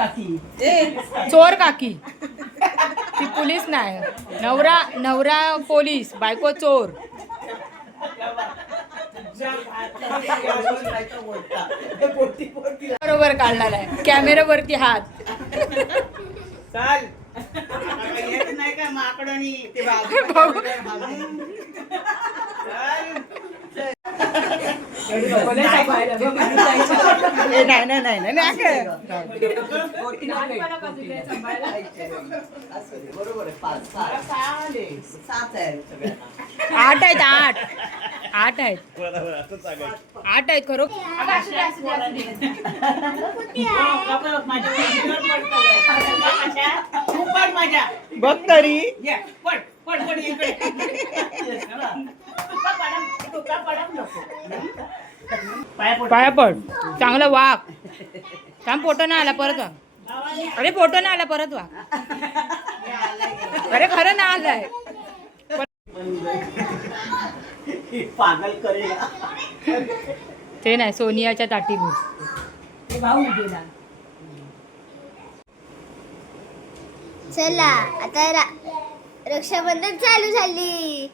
काकी. चोर काकी. ती पोलीस नाही. नवरा नवरा पोलीस बायको चोर. बरोबर काढणार आहे. कॅमेऱ्यावरती हात. चाल. आता येत नाही का बाजू नाही नाही आठ आहेत आठ आठ आहेत आठ आहेत खरो बघ तरी पाया पड. चांगलं वाग थांब फोटो नाही आला परत. वाग अरे फोटो नाही आला परत वाग अरे खरं ना आलाय पागल करेल ते नाही सोनियाच्या ताटी भूत. चला आता रा- रक्षाबंधन चालू झाली.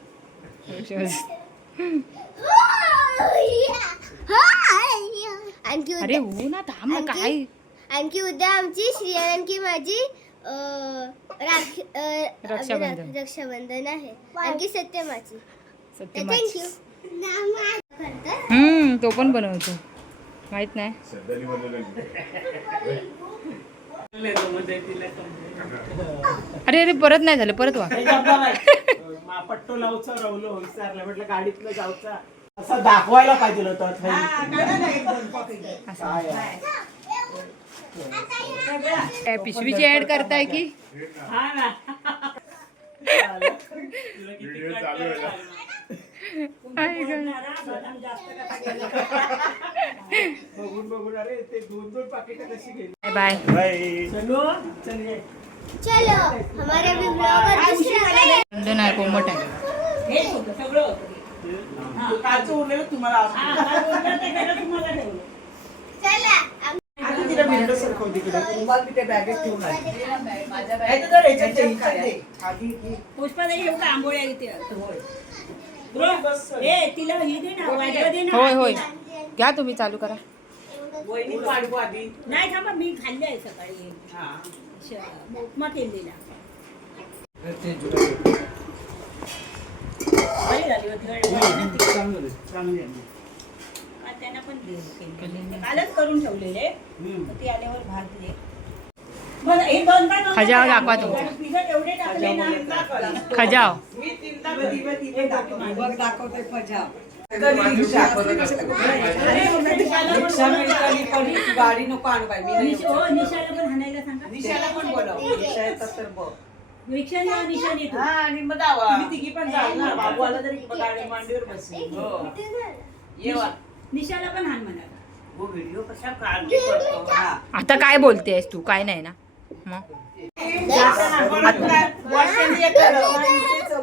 आणखी अरे उद्या हो ना थांब ना काय? आणखी उद्या आमची श्रिया आणखी माझी अं, राखी अं, रक्षाबंधन. रक्षाबंधन आहे. आणखी सत्यमाची. सत्यमाच. थँक्यू हम्म तो पण बनवतो. माहीत नाही. अरे अरे परत नाही झालं परत वा. पट्टो लावचा रवलो विचारलं म्हटलं गाडीतलं जाऊचा. असं दाखवायला पाहिजे होतं काय आहे? काय पिशवीची ऍड करताय की? हा ना. आई गं. बघून बघून अरे ते दोन दोन पाकिट कशी गेली? बाय. चलो हमारे भी ब्लॉगर दूसरा आहे कालचं उरलेलं तुम्हाला आवडतं. चला आता तिला भिंड सरकव तिकडे. रुमाल मी त्या बॅगेत ठेवून आली. याच्यात जर याच्यात ते हिच्यात दे. आधी घे. पुष्पाताई येऊ का आंबोळ्या इथे बस. ए तिला ही दे ना वाजवा दे ना. होय होय. घ्या तुम्ही चालू करा. नाही थांबा मी खाल्ले आहे सकाळी. हा. आज त्यांना पण केले. कालच करून ठेवलेले हम्म. मग ते आल्यावर भाजले बरं, हे दोन तास खजाव दाखवा तुमचा. खजाव मी तीनदा कधी व तिने दाखवली. गाडी नको आणू बाई मी नाही निश- हो, निशाला पण हाणायला सांगा. दिशाला पण बोलव. दिशा येतात तर बघ. रिक्षाने या, निशाने येतो. हा आणि मग जावा. तुम्ही तिघी पण जाऊ ना. बाबू आला तरी गाडी मांडीवर बसेल. हो. येवा निशाला पण हाण म्हणा व्हिडिओ कशा काळजी करतो. आता काय बोलतेस तू? काय नाही ना. मग?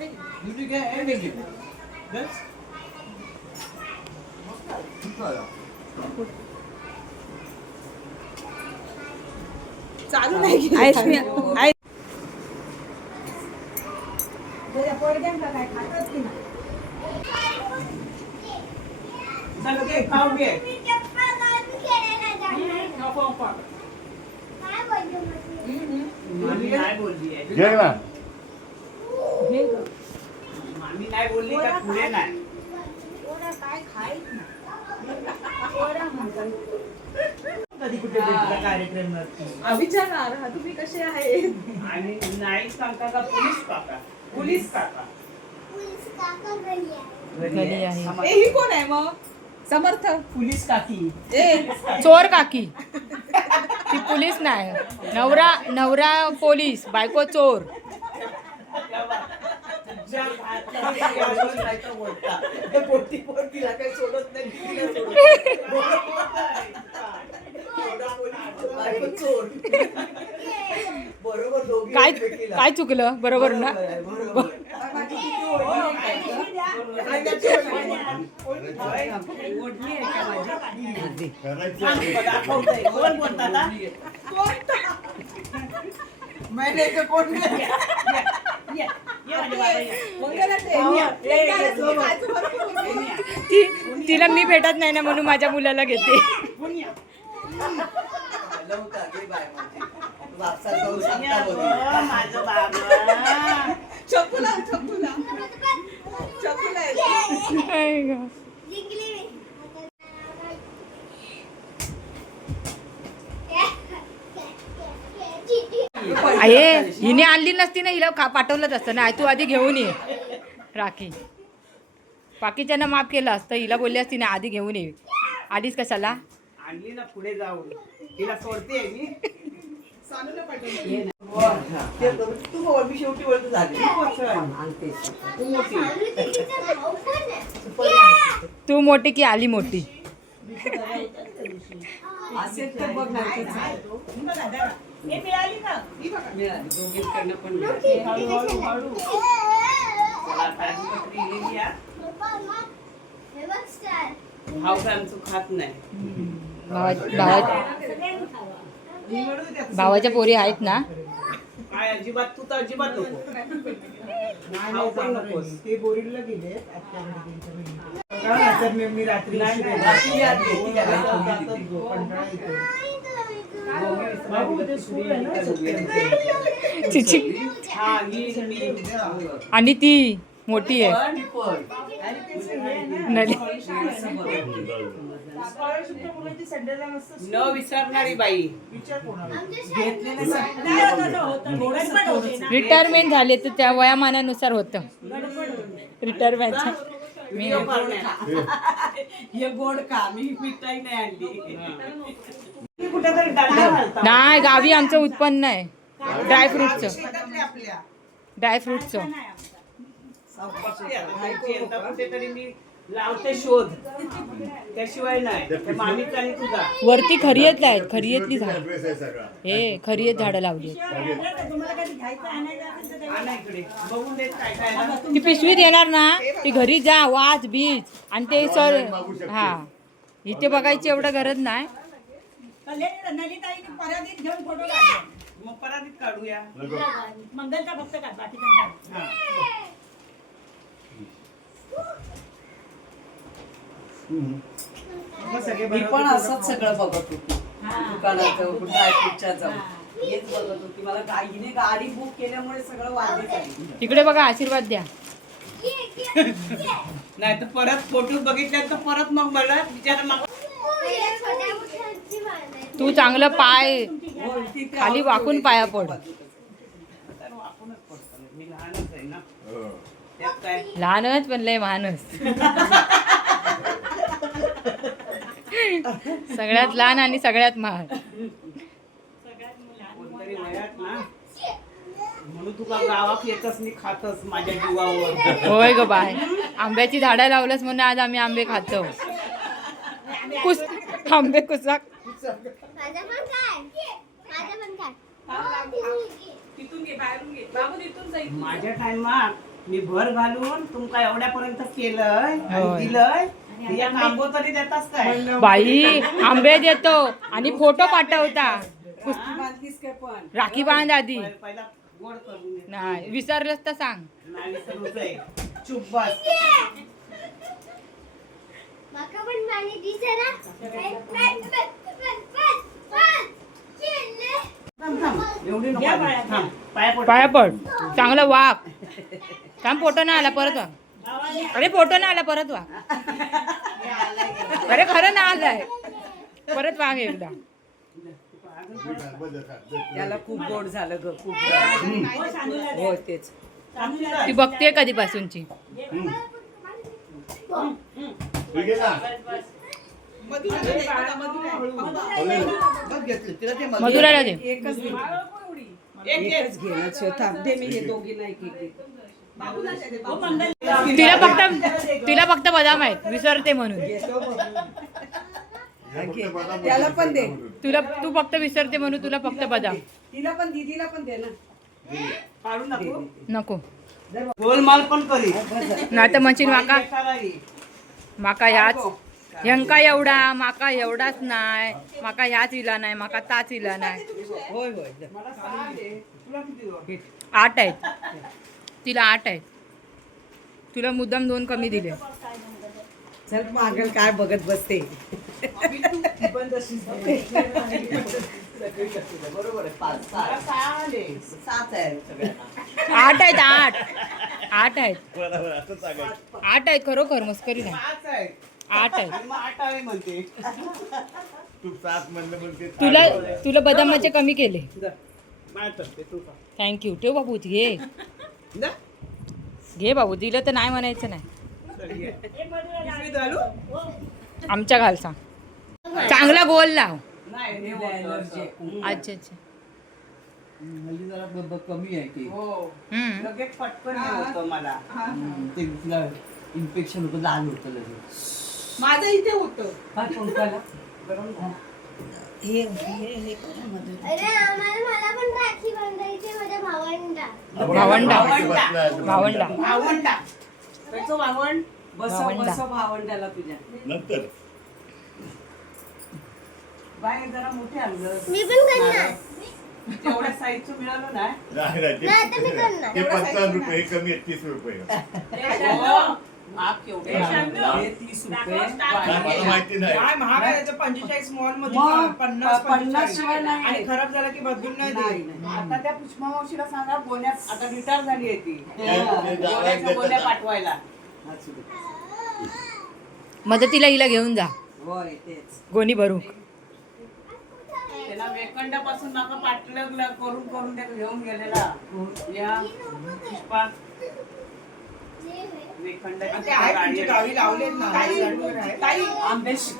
ये तू इथे खा. गल्लाली बघून बोलव. होय सगळ्यांना सारखं दुधी घे, हे घे, घे. बस. चल घे, खाऊन घे. नको, नको. मामी नाही बोलली आहे. घे ना नाही बोलली का पुढे नाही. कधी कुठे भेटला कार्यक्रम विचारणार. हा तुम्ही कसे आहे? आणि नाही काका का पोलीस काका? पोलीस काका. गली आहे. ए, ही कोण आहे मग? समर्थ. पोलीस काकी. ए. चोर काकी. ती पोलीस नाही. नवरा नवरा पोलीस बायको चोर. हे पोटी पोटीला काही सोडत नाही. बरोबर काय. काय चुकलं बरोबर ना बरोबर दाखवतंय. कोण नाही. ती तिला मी भेटत नाही ना म्हणून माझ्या मुलाला घेते लवता, घे बाय माझी. जाऊ सांगता. आई गं. जिंकली मी आहे. हिने आणली नसती ना हिला खा पाठवलंच असतं ना. तू आधी घेऊन ये. राखी. बाकीच्यांना माफ केलं असतं. हिला बोलली असती ना आधी घेऊन ये. आधीच कशाला? आणली ना पुढे जाऊन. तिला सोडते मी. तू मोठी. की आली मोठी? असेल तर बघ. ना तूच. हे मिळाली का मिळाली. दोघींकडनं पण मिळाली. हळूहळू. चला, आता पत्री लिहिली. भाव काय आमचं खात नाही. भावा भावा भावाच्या पोरी आहेत ना? काय अजिबात तू तर अजिबात नको. नकोस. ते बोरीला गेले मी मी रात्री रात्री चिची. मी. आणि ती मोठी आहे. न विसरणारी बाई. रिटायरमेंट झाले तर त्या वयामानानुसार होतं. रिटायरमेंट मी हे गोड का मी मिठाई नाही आणली. नाही गावी आमचं उत्पन्न आहे. ड्रायफ्रूटचं शेतातल्या वरती ड्रायफ्रूटचं लावते शोध त्याशिवाय नाही तुझा वरती खरियत आहेत खरियतली झाड. हे खरियत झाडं लावली आहेत. ती पिशवीत येणार ना ती घरी जा वाच बीज आणि ते सर हा. इथे बघायची एवढं गरज नाही. नलिताईने घेऊन फोटो काढले. मग परातीत काढूया. मंगलचा फक्त काढ बाकी त्यांचा हा. मग सगळे मी पण बरोबर असंच सगळं बघत होती. दुकानात जाऊ ड्रायफ्रूटच्या जाऊ. हेच बघत होती. मला गाडीने गाडी बुक केल्यामुळे सगळं वाढले झाली इकडे बघा आशीर्वाद द्या. नाही तर परत फोटो बघितल्यानंतर परत मग मला विचार मग तू चांगलं पाय. खाली वाकून पाया पड. लहानच आहे ना हो. त्यात काय लहानच पण लय महानच सगळ्यात लहान आणि सगळ्यात महान होय ग बाय. आंब्याची झाडं लावलंच म्हणून आज आम्ही आंबे खातो. कुस आंबे कुसाक माझं पण काय? माझं पण काय? तिथून घे. बाहेरून घे. बाबू तिथून जाईल माझ्या टाइमात मी भर घालून तुमका एवढ्यापर्यंत केलंय. आणि दिलंय. या आंबो तरी देतास काय? बाई आंबे देतो आणि फोटो पाठवता. काय पण? राखी बांध आधी. पहि- पहिला गोड करून दे. नाही विसरलंच तर सांग. नाही विसरूच आहे. चुप बस. माका पण पाणी दिसे ना थांब, थांब. एवढी नको या आधी. बाळा, थांब. पाया पड. पाया पड. चांगलं वाक थांब फोटो ना आला परत वाक अरे फोटो ना आला परत वाक अरे खरं ना आलाय. परत वाग एकदा. त्याला खूप गोड झालं ग खूप हो, तेच. ती बघते कधीपासूनची. मधुराला दे एकच मी हे दोघींना एक एक. तिला फक्त तिला फक्त बदाम आहेत. विसरते म्हणून. त्याला पण दे. तुला तू फक्त विसरते म्हणून तुला फक्त बदाम. तिला पण दीदीला पण दे ना. नको. नको गोलमाल पण करी नाही तर म्हणशील माका. माका ह्याच ह्यांका एवढा माका एवढाच नाही माका ह्याच इला नाही माका ताच इला नाही. होय होय मला सांग दे. तुला किती दिवस? आठ आहेत. तिला आठ आहेत. तुला मुद्दाम दोन कमी दिले. चल मागल काय बघत बसते? बरोबर आहे पाच सात सात आहे सगळ्यांना आठ आहेत आठ. आठ आहेत. आठ आहेत खरोखर मस्करी नाही. आहे. आठ मग आहे म्हणते. तू सात म्हणलं म्हणते तुला तुला बदामाचे कमी केले. नाही करते तू का थँक्यू ठेव बाबू घे. जा. घे बाबू दिलं तर नाही म्हणायचं नाही. चल, ये. पिशवीत घालू? आमच्या घाल सांग. चांगला गोल लाव. नाही हे होतं असं. अच्छा अच्छा. हल्ली जरा ब- ब- कमी आहे ते. हो. हम्म. लगेच पटकन हे. होतं मला. हम्म, ते तिला इन्फेक्शन होतं लाल होतं लगेच. माझं इथे होतं. अरे आम्हाला मला पण राखी बांधायची माझ्या भावंडा. भावंडा. भावंडा. भावंडा. भावंडा. त्याचं भावंड? बस भावंडा. बस भावंडाला तुझ्या. नंतर. बाहेर जरा मोठे आणलं मी पण करणार. तेवढ्या साईजचं मिळालं ना. नाही, नाही, नाही, आता मी करणार. ते पंचावन्न रुपये हे कमी तीस रुपये. माप केवढे? हे तीस रुपये नाही, मला माहिती नाही काय महाग आहे त्याचं पंचेचाळीस मॉलमध्ये मग, पन्नास पन्नास पंचेचाळीस. शिवाय नाही. आणि खराब झाला की बदलून नाही नाही, देत नाही. आता त्या पुष्पा मावशीला सांगा गोण्यात आता रिटायर झाली आहे ती देतात. पाठवायला असू दे. मदतीला हिला घेऊन जा होय तेच गोणी भरू त्याला वेकंडापासून माका पाठलं करून करून ते घेऊन गेलेला या पुष्पा ते आहे गाडी तुमच्या आहे. गावी लावलेत ना. गाडीवर आहे. ताई, आंब्याची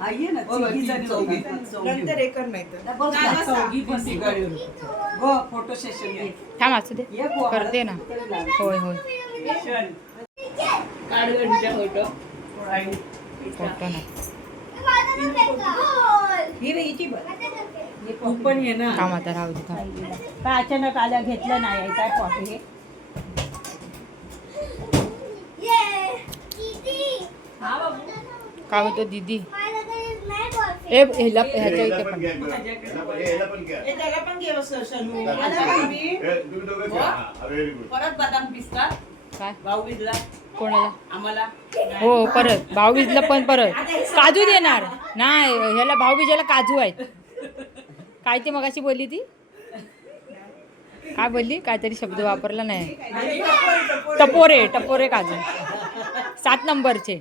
आहे ना चौघी जणी चौघी. नंतर एकर नाही तर. चौघी पण ती गाडीवर हो फोटो सेशन घे. थांब असू दे. ये बुवा. करते ना. होय होय. सेशन काढगणच्या फोटो फोटो ना ही बाई इथे बघ. तू पण ये ना. थांब आता राहू दे थांब. काय अचानक आल्या घेतलं नाही काय पॉट हे? काय होतं दीदी? ए ह्याला ह्याच्या इथे पण हे, त्याला पण घे. परत बदाम काय? भाऊबीजला कोणाला? आम्हाला. हो परत. भाऊबीजला पण परत. काजू देणार. नाही ह्याला भाऊबीजाला काजू आहेत. काय ते मगाशी बोलली ती? काय बोलली? काहीतरी शब्द वापरला नाही. टपोरे टपोरे काजू सात नंबरचे.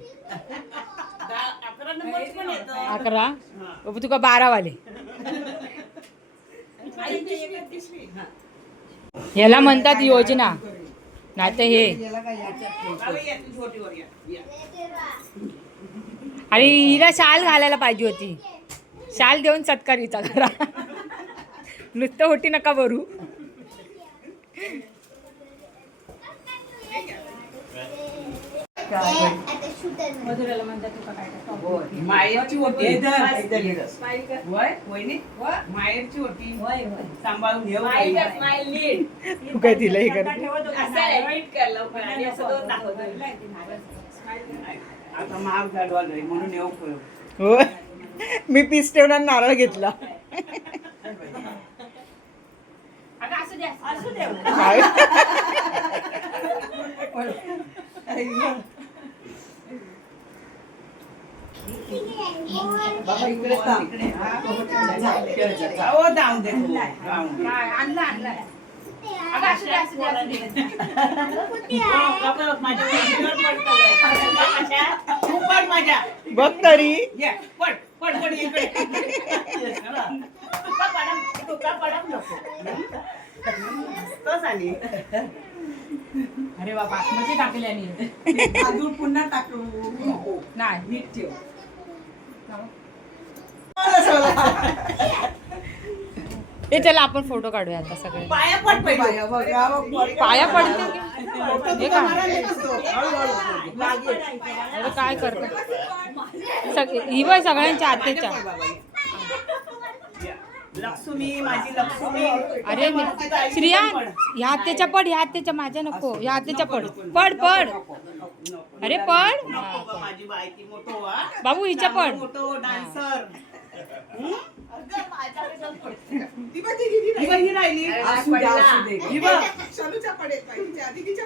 अकरा. बाबू तुका बारावाले? याला ह्याला म्हणतात योजना. नाही तर हे. आणि हिला शाल घालायला पाहिजे होती. शाल देऊन सत्कार हिचा करा. नुसतं होती नका भरू. मधुराला म्हणतात तुका काय टाकावं. होय. मायरची होती वय? वहिनी? मायरची होती सांभाळून तू काय तिला हे कर आता महाग झालो आलोय. म्हणून येऊ करू. हो. मी पीस ठेवणार नारळ घेतला. असू द्या काय? बाबा इकडे थांब. हो जाऊन दे तू. जाऊन दे. आणलं आणलं अगं असू द्या असू द्या असू द्या हो, बाबा, माझ्या पडतो काय? तू पड माझ्या बघ तरी ये, पड पड पड इकडे तुका पडम तुका पडम नको आणि अरे वा बासमती टाकल्याने अजून पुन्हा टाकू. नको नाही ठेव. ए चला आपण फोटो काढूया आता सगळे. पाया पड पाया पडते हे काय अरे काय करतो? सग ही बाय सगळ्यांच्या आत्याच्या. लक्ष्मी माझी लक्ष्मी. अरे मी- श्रियान ह्या आत्याच्या पड ह्या आत्याच्या माझ्या नको ह्या आत्याच्या पड. पड पड. अरे पड. हा. माझी बायकी मोठो बाबू हिच्या पड. मोठो डान्सर.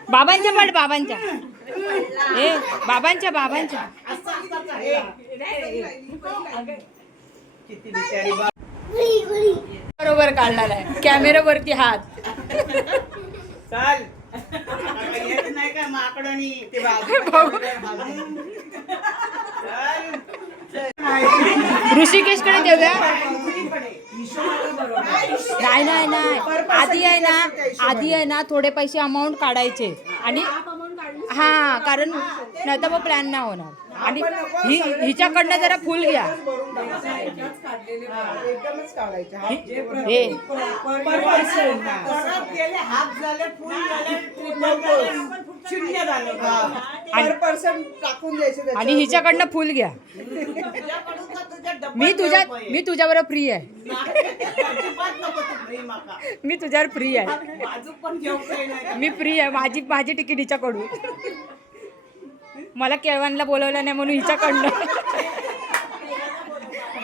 बाबांच्या पड बाबांच्या. ए बाबांच्या बाबांच्या. किती बिचारी बरोबर काढलेला आहे. कॅमेऱ्यावरती हात. चाल. आता काही येत नाही का माकडणी ते बाबू ऋषिकेशकडे देऊया. नाही नाही नाही. आधी आहे ना आधी आहे ना थोडे पैसे अमाऊंट काढायचे. आणि हा कारण नाही तर मग प्लॅन नाही होणार. आणि ही हिच्याकडनं जरा फुल घ्या. हे परत गेले हाफ झाले फुल झाले शून्य झाले. टाकून द्यायचे आणि हिच्याकडनं फुल घ्या. तुझ्याकडून का तुझ्या मी तुझ्या. मी तुझ्याबरोबर फ्री आहे. अजिबात नको तू प्रेम माका. मी तुझ्यावर फ्री आहे. बाजू पण घेऊ काही नाही मी फ्री आहे. माझी माझी तिकीट हिच्याकडून. मला केळवणला बोलवलं नाही म्हणून हिच्याकडनं.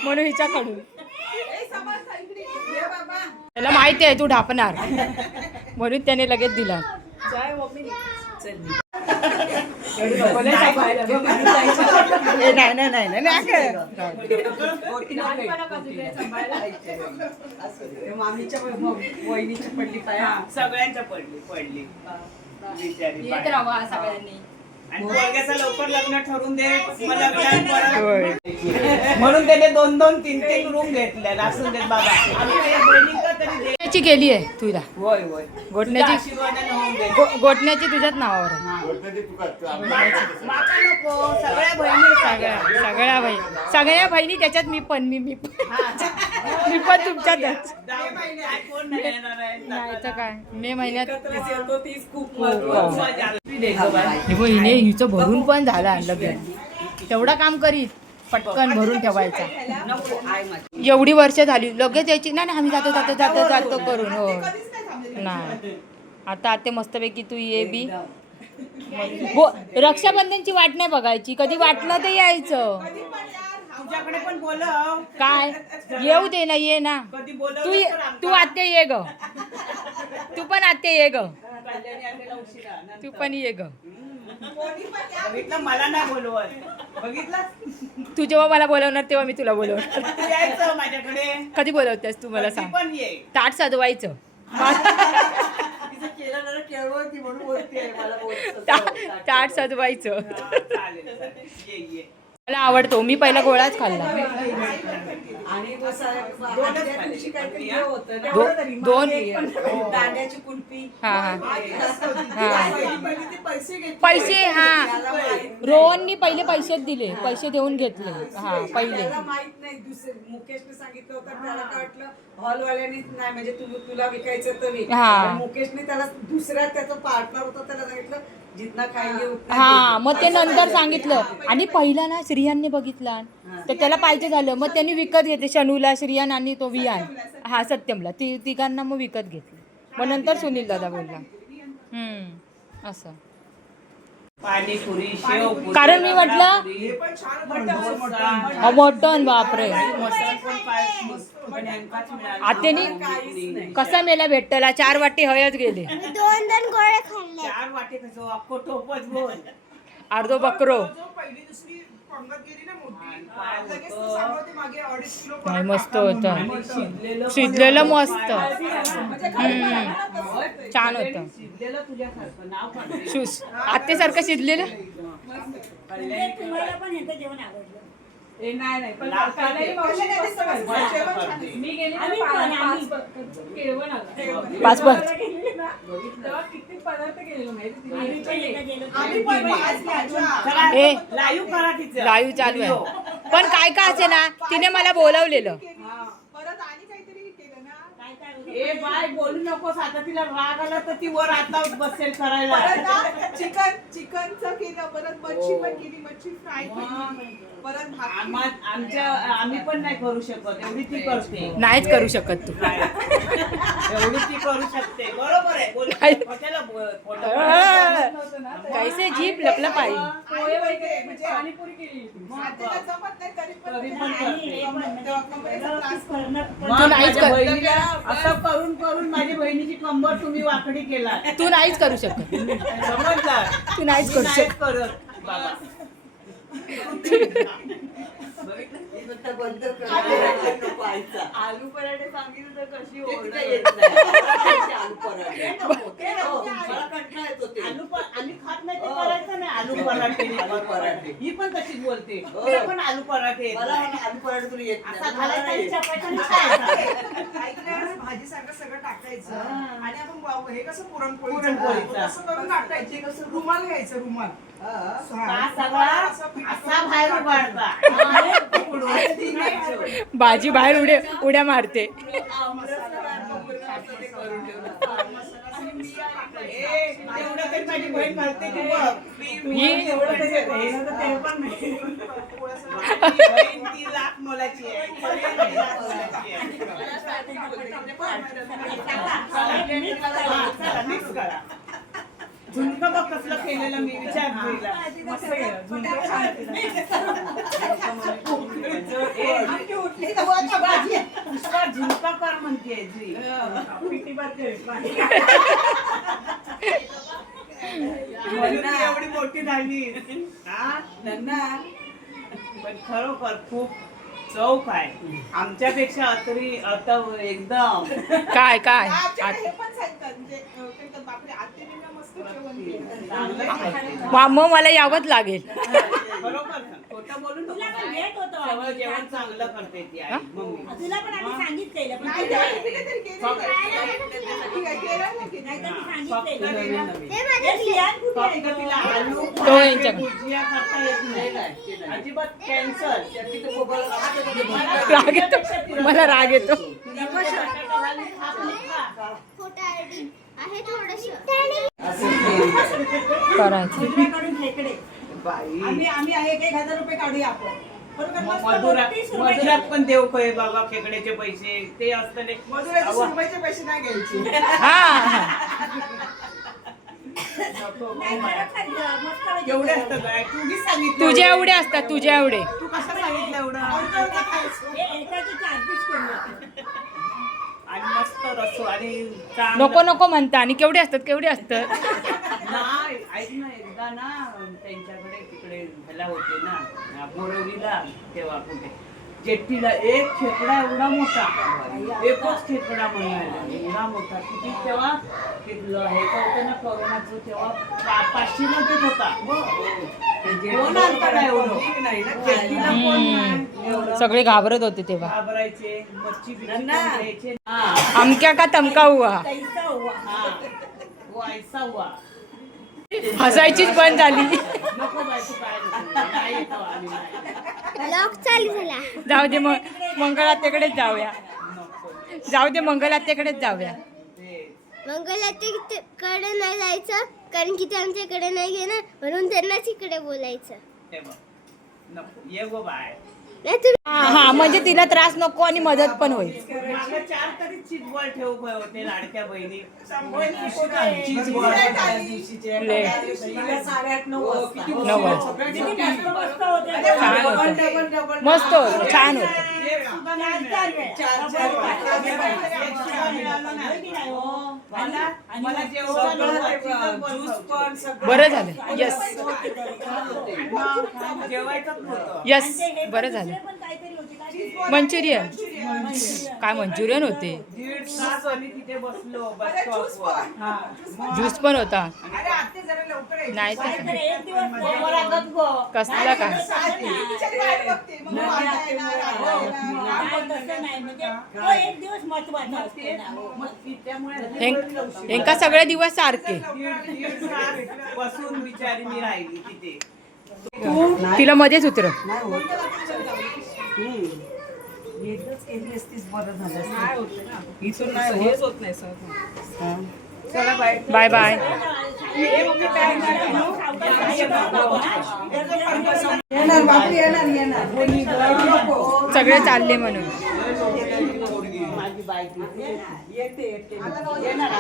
म्हणून हिच्याकडून. त्याला माहिती आहे तू ढापणार. म्हणून त्याने लगेच दिला. नाही नाही नाही नाही, नाही मामीच्या वहिनीची पडली सगळ्यांच्या पडली पडली सगळ्यांनी लवकर लग्न ठरून दे म्हणून त्याने दोन दोन तीन तीन रूम घेतल्या असून देत बाबा. आमच्या तरी गोठण्याची केली आहे तुला. होय होय. गोठण्याची गो- गोठण्याची तुझ्याच नावावर आहे. बोलते तुका माका नको. सगळ्या बहिणी सगळ्या सगळ्या बहिणी. सगळ्या बहिणी त्याच्यात मी पण मी मी पण. मी पण तुमच्यातच. कोण नाही येणार आहे? नाही तर काय? मे महिन्यात खूप मजा. हे. बघ, हिने हिचं भरून पण झालं लगेच तेवढं काम करीत. पटकन भरून ठेवायचा. एवढी वर्ष झाली लगेच यायची. नाही आम्ही जातो जातो जातो जातो करून हो. नाही आता आते मस्तपैकी तू ये बी. बो रक्षाबंधनची वाट नाही बघायची. कधी वाटलं तर यायचं. काय? येऊ दे ना ये ना. कधी तू तू आत्या ये ग. तू पण आत्या ये ग. तू पण ये ग. बघितलं मला नाही बोलवत. बघितलं? तू जेव्हा मला बोलवणार तेव्हा मी तुला बोलवणार. तू यायचं माझ्याकडे. कधी बोलवतेस तू मला सांग. पण ये. ताट सजवायचं. केलं जरा केळवळ ती म्हणून बोलते मला बोलत ता- ताट सजवायचं. हा, चालेल चालेल. ये ये. मला आवडतो. मी पहिला गोळाच खाल्ला. आणि बस आदल्या दिवशी काहीतरी हे होतं ना. दो- दोन दांड्याची कुल्फी. हा. हा. हा पहिले ते पैसे घेतले. पैसे हा. त्याला माहित- रोहननी पहिले पैसेच दिले. पैसे देऊन घेतले. हा. पहिले. त्याला माहीत नाही. दुसरे मुकेशने सांगितलं होतं. त्याला काय वाटलं? हॉलवाल्याने नाही म्हणजे तू तुला विकायचं तर विक हा. पण मुकेशने त्याला दुसऱ्या त्याचा पार्टनर होता त्याला सांगितलं हा. मग ते नंतर सांगितलं. आणि पहिला ना श्रियांनी बघितला. तर त्याला पाहिजे झालं. मग त्यांनी विकत घेतले. शनूला श्रियान आणि तो वियान हा सत्यमला. ती तिघांना मग विकत घेतले. मग नंतर सुनील दादा बोलला. हम्म असं. पाणीपुरी कारण मी म्हटलं- मटन बापरे. आत्यानी कसा मेला भेटला चार वाटी हयच गेले. मी दोन दोन गोळे खाल्ले. चार वाटे कसं टोपच अर्धो बकरो. पहिली दुसरी नाही मस्त टाका म्हणून. होतं शिजलेलं मस्त. म्हणजे. छान होतं. शूस. आत्यासारखं शिजलेलं? ए, नाही नाही पण लाल कालही कांदे. मावशी मस्त जेवण करते. मी गेले ना पाच- पाच केळवण आला. पाच पाच. गेली ना, तेव्हा किती पदार्थ केलेलो माहिती तिने. आम्ही पण पाच भाज्या. चला, ए, लाईव्ह करा तिचं लाईव्ह चालू आहे. पण काय काय असे ना तिने मला बोलवलेलं आणि काहीतरी केलं ना ए बाय बोलू नकोस. आता तिला राग आला तर ती वर आता बसेल करायला. परत ना चिकन चिकनचं केलं परत मच्छी पण केली मच्छी फ्राय केली परत भाकरी. आम्हा- आमच्या आम्ही पण नाही करू शकत. एवढी ती करते. नाहीच करू शकत तू. एवढी ती करू शकते. बरोबर आहे. बोल. काय? कशाला बोल- खोटं अं, बोलायचं? कैसे जीप लपलप आई पोहे वगैरे म्हणजे पाणीपुरी केली नाही तरी पण करते. मग तू नाहीच माझ्या कर. बहिणीला असं करून करून माझी बहिणीची कंबर तुम्ही वाकडी केला तू नाहीच करू शकत. समजला? तू नाहीच करू शकत. करत. बाबा. नुसतं बंद कर. नको आईचा. आलू पराठे सांगितलं तर कशी येत नाही. आलू पराठे. आलू प- आम्ही खात नाही ते करायचं नाही आलू पराठे आलू पराठे. ही पण तशीच बोलते हो. पण आलू पराठे मला. आलू पराठे तुला येत भाजी सारखं सगळं टाकायचं हा. आणि आपण हे कसं पुरणपोळी पुरणपोळीचं. असं करून टाकायचे कसं रुमाल घ्यायचं रुमाल हा. हा सगळा असा बाहेर उघडता बाजी बाहेर उड्या उड्या मारते. झुणका बघ कसलं केलेलं मी विचार केला. मस्त केलं. झुणका छान केलं. ए, पुष्पा झुणका कर म्हणते जी. म्हणून ती एवढी मोठी झाली हा? पण खरोखर खूप चौक आहे आमच्यापेक्षा तरी आता एकदम. काय काय? आमच्याकडे हे पण सांगतात म्हणजे अं, ते तर बापरे आत्याने ना मस्त जेवण केलं. चांगलं करते. वा- मग मला यावंच लागेल बरोबर सांग. खोटं बोलू नको सगळं जेवण चांगलं करते ती आई मम्मी तुला पण आम्ही सांगितलेलं पण नाही जेवण केलं तरी केलं ठीक आहे, केलं ना की नाही? फक्त सांगितलेलं नवीन. ते माझं श्रियान कुठे आहे फक्त तिला आलू तो पराठे, यांच्याकडे. भुजिया करता येत ते नाही नाही, ते नाही. अजिबात कॅन्सर तिथे मोबाईल राहतो का ते राग येतो मला राग येतो आयडी आहे थोडस. करायचं तुझ्याकडून खेकडे बाई आम्ही आम्ही एक एक हजार रुपये काढूया आपण मधुरात पण देव खोय बाबा खेकड्याचे पैसे ते असताना मधुराचे सुरमईचे पैसे नाही घ्यायचे. हा. नाही मस्त म्हणजे केवढे असतात बाय सांगितलं तुझ्या एवढे. असतात तुझ्या एवढे. तू कसं सांगितलं एवढं? हे एकाचे चार आणि मस्त रसो आणि चांगलं- नको नको म्हणता. आणि केवढे असतात केवढे असतात? ऐक ना एकदा ना त्यांच्याकडे तिकडे ह्याला होते ना बोरवलीला तेव्हा कुठे. जेट्टीला एक खेकडा एवढा मोठा. एकच खेकडा म्हणायला एवढा मोठा. किती तेव्हा? हे होतं ना कोरोनाचं तेव्हा पा- पाचशेला देत होता. सगळे घाबरत होते तेव्हा. घाबरायचे मच्छी हा. आमक्या का तमका हुआ? कैसा हुआ. हा. वो ऐसा हुआ. हसायचीच बंद झाली. नको बाय तू काय नको. नाही येतो आम्ही नाही. लॉक चालू झाला. जाऊ दे मग मंगलातेकडेच जाऊया. जाऊ दे मंगलातेकडेच जाऊया. ते मंगलातीकडे नाही जायचं कारण की ते आमच्याकडे नाही घेणार म्हणून त्यांनाच इकडे बोलायचं. हे म्हणजे तिला त्रास नको आणि मदत पण होईल मागं चार तरी चीज बॉल ठेवू होते लाडक्या बहिणी चीज बॉल त्या दिवशीचे. ले. त्या दिवशी हिला साडेआठ नऊ हो, वाजता. किती नऊ वाजता. सगळ्यांची किती टीम. मस्त होते छान डबल, होतं. डबल, डबल, मस्त डबल. होतं छान होतं एक सुद्धा नाही चार मिळालं. वेळा. चार चार एक सुद्धा मिळालं नाही. होय की नाही, हो? मला मला सगळं जेवण ते, ज्यूस पण सगळं. बरं झालं यस जेवायचंच नव्हतं यस बरं पण झालं. दुसरे पण काहीतरी होते काय? मंचुरियन. काय मंचुरियन होते? दीड तास आम्ही तिथे बसलो बस अरे, ज्यूस पण. हा. होता. अरे आत्ते जरा लवकर यायची. नाही. कसला ही. हेंका सगळे दिवस सारखे? बसून बिचारी मी राहिली तिथे. तिला मध्येच उतर नाही होत. हम्म. एकदाच केली असतीस बरं झालं असतं. काय होतं ना. इथून नाही होत. हेच होत. नाही सर हा. चला बाय बाय बाय येणार बापू येणार येणार. कोणी नको. सगळे चालले म्हणून. माझी बायको येते येते येणार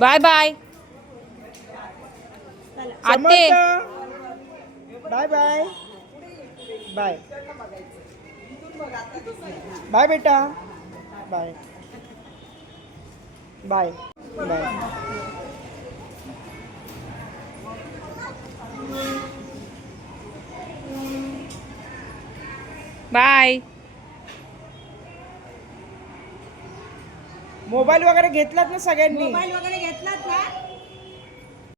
बाय बाय. आते बाय बाय. बाय. बाय बेटा. Bye. Bye. Bye. Bye. Mobile वगैरे घेतलात ना सगळ्यांनी? मोबाईल वगैरे घेतलात ना?